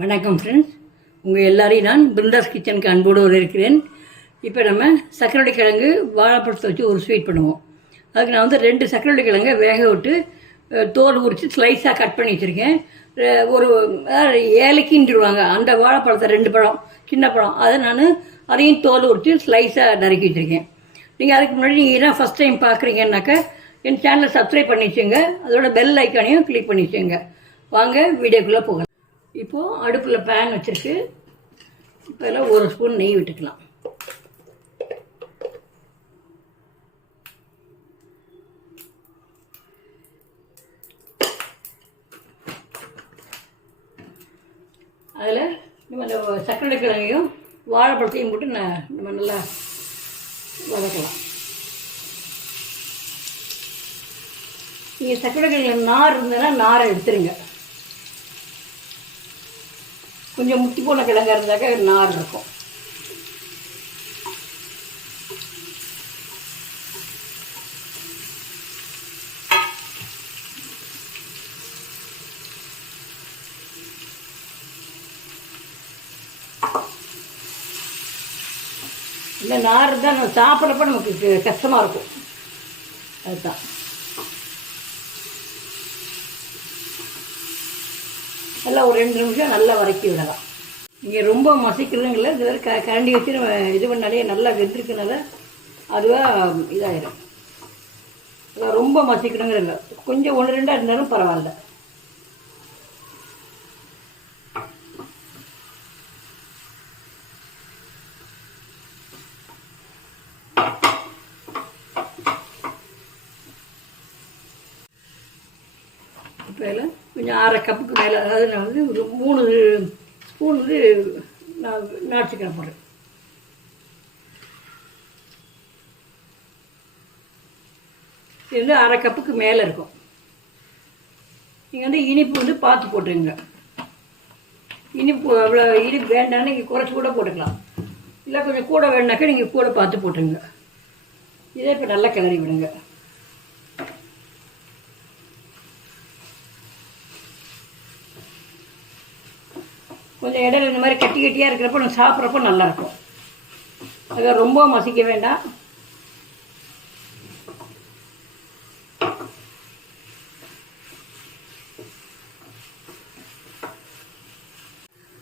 வணக்கம் ஃப்ரெண்ட்ஸ் உங்கள் எல்லாரையும் நான் பிருந்தாஸ் கிச்சனுக்கு அன்போடு இருக்கிறேன் இப்போ நம்ம சக்கரவள்ளி கிழங்கு வாழைப்பழத்தை வச்சு ஒரு ஸ்வீட் பண்ணுவோம். அதுக்கு நான் வந்து ரெண்டு சக்கரவள்ளி கிழங்கை வேக விட்டு தோல் உரித்து ஸ்லைஸாக கட் பண்ணி வச்சுருக்கேன். ஒரு அதாவது ஏலக்கின்றுவாங்க. அந்த வாழைப்பழத்தை ரெண்டு பழம் சின்ன பழம். அதை நான் அதையும் தோல் உரித்து ஸ்லைஸாக நறுக்கி வச்சுருக்கேன். நீங்கள் அதுக்கு முன்னாடி நீங்கள் என்ன ஃபஸ்ட் டைம் பார்க்குறீங்கன்னாக்கா என் சேனலை சப்ஸ்கிரைப் பண்ணி வச்சுங்க அதோட பெல் ஐக்கானையும் கிளிக் பண்ணி வச்சுங்க வாங்க வீடியோக்குள்ளே போகலாம். இப்போது அடுப்பில் பேன் வச்சுருக்கு. இப்போ எல்லாம் ஒரு ஸ்பூன் நெய் விட்டுக்கலாம். அதில் நம்ம இந்த சர்க்கரை கிழங்கையும் வாழைப்பழத்தையும் போட்டு ந- நம்ம நல்லா வதக்கலாம். நீங்கள் சர்க்கரை கிழங்கு நார் இருந்ததுன்னா நாரை எடுத்துருங்க. கொஞ்சம் முத்தி போன கிழங்கா இருந்தாக்க நார் இருக்கும். இந்த நார் தான் நம்ம சாப்பிட்றப்ப நமக்கு க- கஷ்டமா இருக்கும். அதுதான். நல்லா ஒரு ரெண்டு நிமிஷம் நல்லா வதக்கி விடலாம். இங்கே ரொம்ப மசிக்கிறதுங்கள இது வரை க கரண்டி வச்சு நம்ம இது பண்ணாலே நல்லா வெந்திருக்கனால அதுவாக இதாகிடும் அதான் ரொம்ப மசிக்கணுங்கிற இல்லை. கொஞ்சம் ஒன்று ரெண்டாக இருந்தாலும் பரவாயில்ல. இப்போ எல்லாம் கொஞ்சம் அரை கப்புக்கு மேலே அதாவது நான் வந்து ஒரு மூணு ஸ்பூன் வந்து நான் நாட்டு சக்கரை போடுறேன். இது வந்து அரை கப்புக்கு மேலே இருக்கும். நீங்கள் வந்து இனிப்பு வந்து பார்த்து போட்டுருங்க. இனிப்பு அவ்வளோ இனிப்பு வேண்டாம்னா நீங்கள் குறைச்சி கூட போட்டுக்கலாம். இல்லை கொஞ்சம் கூட வேணாக்கா நீங்கள் கூட பார்த்து போட்டுருங்க. இதே இப்போ நல்லா கிளறி விடுங்க. கொஞ்சம் இடையில இந்த மாதிரி கட்டி கட்டியாக இருக்கிறப்ப நம்ம சாப்பிட்றப்ப நல்லாயிருக்கும். அதை ரொம்ப மசிக்க வேண்டாம்.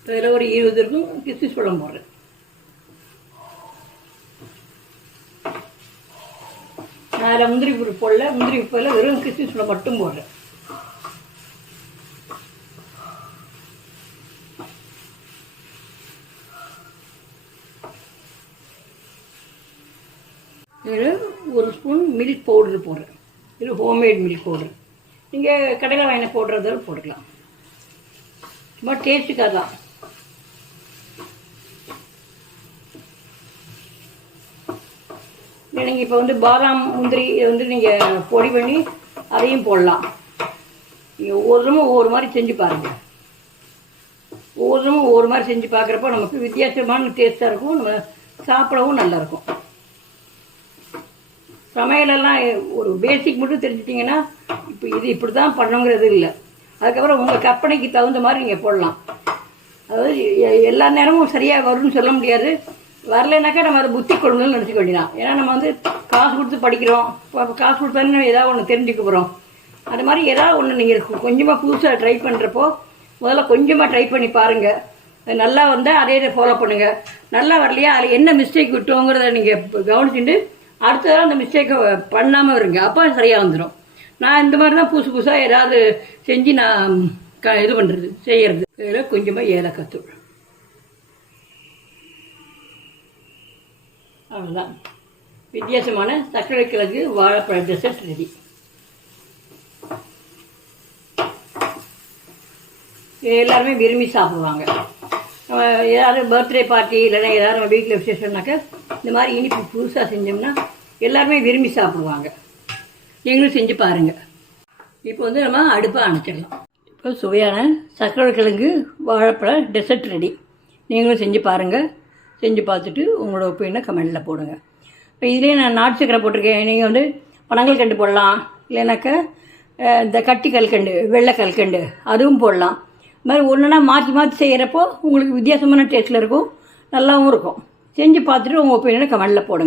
இதில் ஒரு இருபது இருக்கும். கிஸ்மிஸ் பழம் போடுறேன். அதில் முந்திரி பொடி போடல. முந்திரி போடல. வெறும் கிஸ்மிஸ் பழம் மட்டும் போடுறேன். இதில் ஒரு ஸ்பூன் மில்க் பவுடர் போடுறேன் இது ஹோம்மேட் மில்க் பவுடர் நீங்கள் கடையில் வாங்கின போடுறதால போட்டுக்கலாம். சும்மா டேஸ்ட்டுக்காக தான் நீங்கள் இப்போ வந்து பாதாம் முந்திரி இதை வந்து நீங்கள் பொடி பண்ணி அதையும் போடலாம். நீங்கள் ஒவ்வொருத்தரும் ஒவ்வொரு மாதிரி செஞ்சு பாருங்கள் ஒவ்வொருத்தரும் ஒவ்வொரு மாதிரி செஞ்சு பார்க்குறப்போ நமக்கு வித்தியாசமான டேஸ்ட்டாக இருக்கும். நம்ம சாப்பிடவும் நல்லாயிருக்கும் சமையலெல்லாம் ஒரு பேசிக் மட்டும் தெரிஞ்சிட்டிங்கன்னா இப்போ இது இப்படி தான் பண்ணுங்கிறது இல்லை. அதுக்கப்புறம் உங்கள் கற்பனைக்கு தகுந்த மாதிரி நீங்கள் போடலாம். அதாவது எல்லா நேரமும் சரியாக வரும்னு சொல்ல முடியாது. வரலைனாக்கா நம்ம அதை புத்தி கொள்ளுங்கள்னு நினச்சிக்க வேண்டியதான் ஏன்னா நம்ம வந்து காசு கொடுத்து படிக்கிறோம். இப்போ காசு கொடுத்தாலும் ஏதாவது ஒன்று தெரிஞ்சுக்க போகிறோம் அது மாதிரி ஏதாவது ஒன்று நீங்கள் கொஞ்சமாக புதுசாக ட்ரை பண்ணுறப்போ முதல்ல கொஞ்சமாக ட்ரை பண்ணி பாருங்கள் அது நல்லா வந்தால் அதே இதை ஃபாலோ பண்ணுங்கள் நல்லா வரலையா அதில் என்ன மிஸ்டேக் விட்டோங்கிறத நீங்கள் கவனிச்சுட்டு அடுத்ததாக அந்த மிஸ்டேக்கை பண்ணாமல் இருங்க. அப்போ சரியாக வந்துடும் நான் இந்த மாதிரி தான் புதுசு புதுசாக ஏதாவது செஞ்சு நான் க இது பண்ணுறது செய்கிறது இதில் கொஞ்சமாக ஏலக்காய் தூள். அவ்வளோதான் வித்தியாசமான சர்க்கரை கிழங்கு வாழைப்பழ டெசர்ட் ரெடி எல்லாருமே விரும்பி சாப்பிடுவாங்க. நம்ம ஏதாவது பர்த்டே பார்ட்டி இல்லைன்னா ஏதாவது நம்ம வீட்டில் விசேஷம்னாக்க இந்த மாதிரி இனிப்பு புதுசாக செஞ்சோம்னா எல்லாருமே விரும்பி சாப்பிடுவாங்க. நீங்களும் செஞ்சு பாருங்கள் இப்போ வந்து நம்ம அடுப்பை அணைச்சிடலாம். இப்போ சுவையான சர்க்கரை கிழங்கு வாழைப்பழ டெசர்ட் ரெடி நீங்களும் செஞ்சு பாருங்கள் செஞ்சு பார்த்துட்டு உங்களோட ஒப்பீனை கமெண்டில் போடுங்க. இப்போ இதுலேயே நான் நாட்டு சக்கரை போட்டிருக்கேன். நீங்கள் வந்து பனங்கள் கண்டு போடலாம். இல்லைனாக்கா இந்த கட்டி கல்கண்டு வெள்ளை கல்கண்டு அதுவும் போடலாம். இது மாதிரி ஒன்றுனா மாற்றி மாற்றி செய்கிறப்போ உங்களுக்கு வித்தியாசமான டேஸ்ட்டில் இருக்கும். நல்லாவும் இருக்கும். செஞ்சு பார்த்துட்டு உங்கள் ஒப்பீனியனை கமெண்டில் போடுங்க.